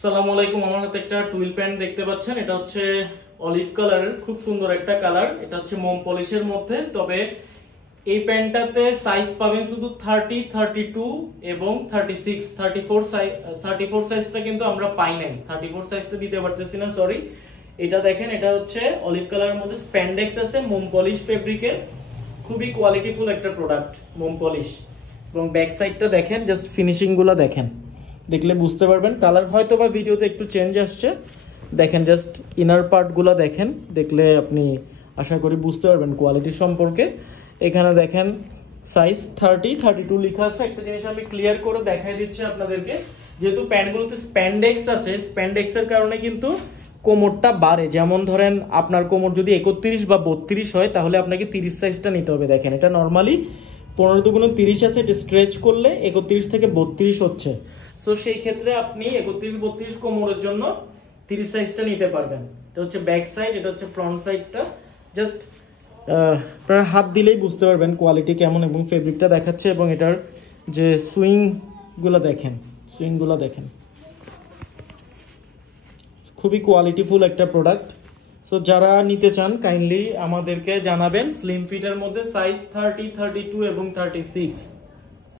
আসসালামু আলাইকুম। আমার হাতে একটা টুইল প্যান্ট দেখতে পাচ্ছেন। এটা হচ্ছে অলিভ কালারের, খুব সুন্দর একটা কালার। এটা হচ্ছে মোম পলিশের মধ্যে। তবে এই প্যান্টটাতে সাইজ পাবেন শুধু 30, 32 এবং 36। 34 সাইজটা কিন্তু আমরা পাই নাই, 34 সাইজটা দিতে পারতেছি না, সরি। এটা দেখেন, এটা হচ্ছে অলিভ কালারের মধ্যে স্প্যান্ডেক্স আছে, মোম পলিশ ফেব্রিকের। খুবই কোয়ালিটিফুল একটা প্রোডাক্ট, মোম পলিশ। এবং ব্যাক সাইডটা দেখেন, জাস্ট ফিনিশিং গুলো দেখেন, দেখলে বুঝতে পারবেন। কালার হয়তো বা ভিডিওতে একটু চেঞ্জ আসছে, দেখেন জাস্ট ইনার পার্টগুলো দেখেন, দেখলে আপনি আশা করি বুঝতে পারবেন কোয়ালিটি সম্পর্কে। এখানে দেখেন সাইজ 30, 32 লেখা আছে। একটা জিনিস আমি ক্লিয়ার করে দেখাই দিচ্ছি আপনাদেরকে, যেহেতু প্যান্টগুলোতে স্প্যান্ডেক্স আছে, স্প্যান্ডেক্সের কারণে কিন্তু কোমরটা বাড়ে। যেমন ধরেন আপনার কোমর যদি 31 বা 32 হয়, তাহলে আপনাকে 30 সাইজটা নিতে হবে। দেখেন এটা নর্মালি 15 দুগুণ 30 আছে, এটা স্ট্রেচ করলে 31 থেকে 32 হচ্ছে। সো সেই ক্ষেত্রে আপনি 31-32 কোমরের জন্য 30 সাইজটা নিতে পারবেন। এটা হচ্ছে ব্যাক সাইড, এটা হচ্ছে ফ্রন্ট সাইডটা। জাস্ট আপনার হাত দিলেই বুঝতে পারবেন কোয়ালিটি কেমন এবং ফেব্রিকটা দেখাচ্ছে। এবং এটার যে সুইংগুলো দেখেন, সুইংগুলো দেখেন, খুবই কোয়ালিটিফুল একটা প্রোডাক্ট। সো যারা নিতে চান কাইন্ডলি আমাদেরকে জানাবেন। স্লিম ফিটের মধ্যে সাইজ 30, 32 এবং 36।